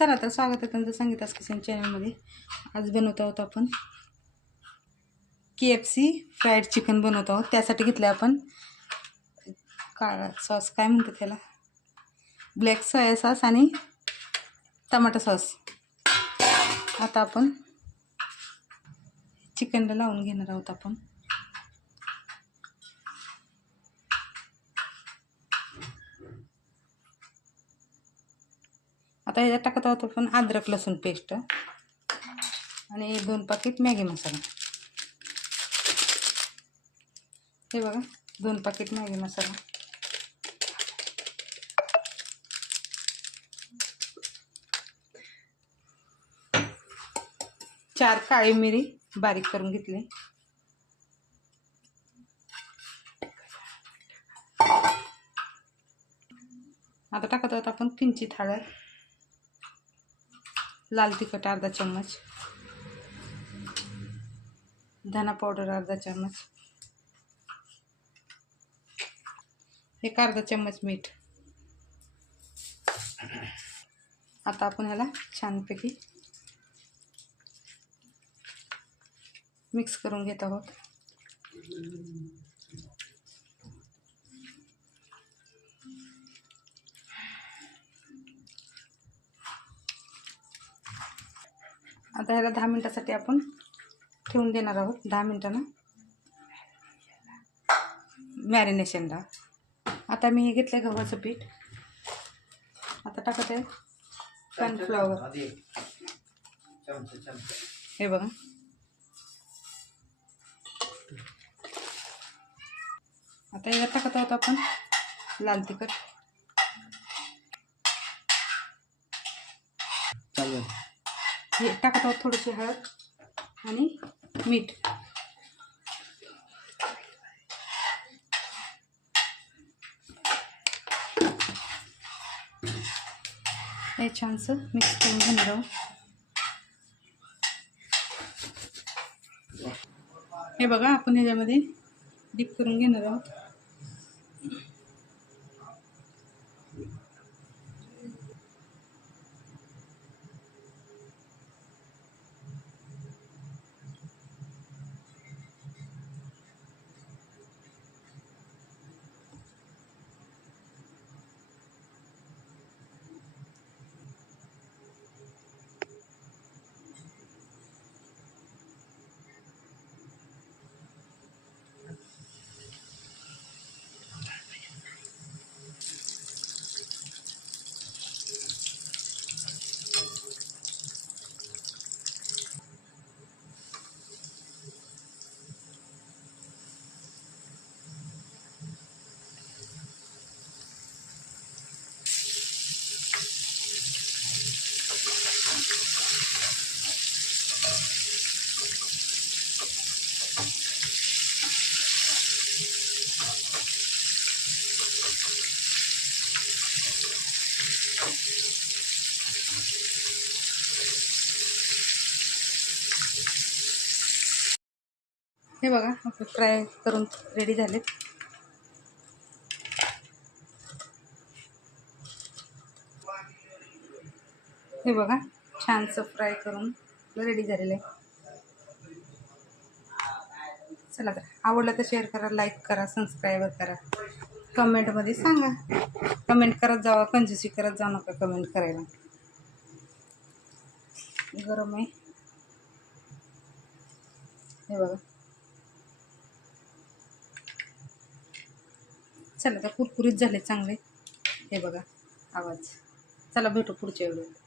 चला तर स्वागत आहे तुमचं संगीतास किचन चॅनलमध्ये आज बनवत आहोत आपण K F C fried chicken बनवत आहोत. त्यासाठी घेतलं आपण काळा सॉस काय म्हणतात त्याला? ब्लॅक सोया सॉस आणि टमाटो सॉस आता आपण चिकनला लावून घेणार आहोत आपण. आता टाकत आहोत आपण अद्रक लसूण पेस्ट. आणि दोन पाकिट मॅगी मसाला. हे बघा दोन पाकिट मॅगी मसाला. चार काळी मिरी बारीक करून घेतली. आता टाकत आहोत आपण किंचित हळद. लाल तिखट अर्धा चम्मच. धना पावडर अर्धा चम्मच. एक अर्धा चम्मच मीठ. आता आपण ह्याला छानपैकी मिक्स करून घेत आहोत. आता ह्याला दहा मिनटासाठी आपण ठेवून देणार आहोत. दहा मिनटानं मॅरिनेशनला. आता मी हे घेतलं गव्हाचं पीठ. आता टाकत आहे कॉर्नफ्लॉवर हे बघा. आता यात टाकत आहोत आपण लाल तिखट. हे टाकत आहोत थोडीशी हळद आणि मीठ. हे छानसं मिक्स करून घेणार आहोत. हे बघा आपण ह्याच्यामध्ये डीप करून घेणार आहोत. हे बघा आपले फ्राय करून रेडी झालेत. हे बघा छानसं फ्राय करून रेडी झालेलं आहे. चला तर आवडलं तर शेअर करा लाईक करा सबस्क्राईब करा. कमेंटमध्ये सांगा. कमेंट करत जावा कंजूसी करत जाऊ नका कमेंट करायला. गरम आहे. हे बघा. चला तर कुरकुरीत झाले चांगले. हे बघा आवाज. चला भेटू पुढच्या वेळेला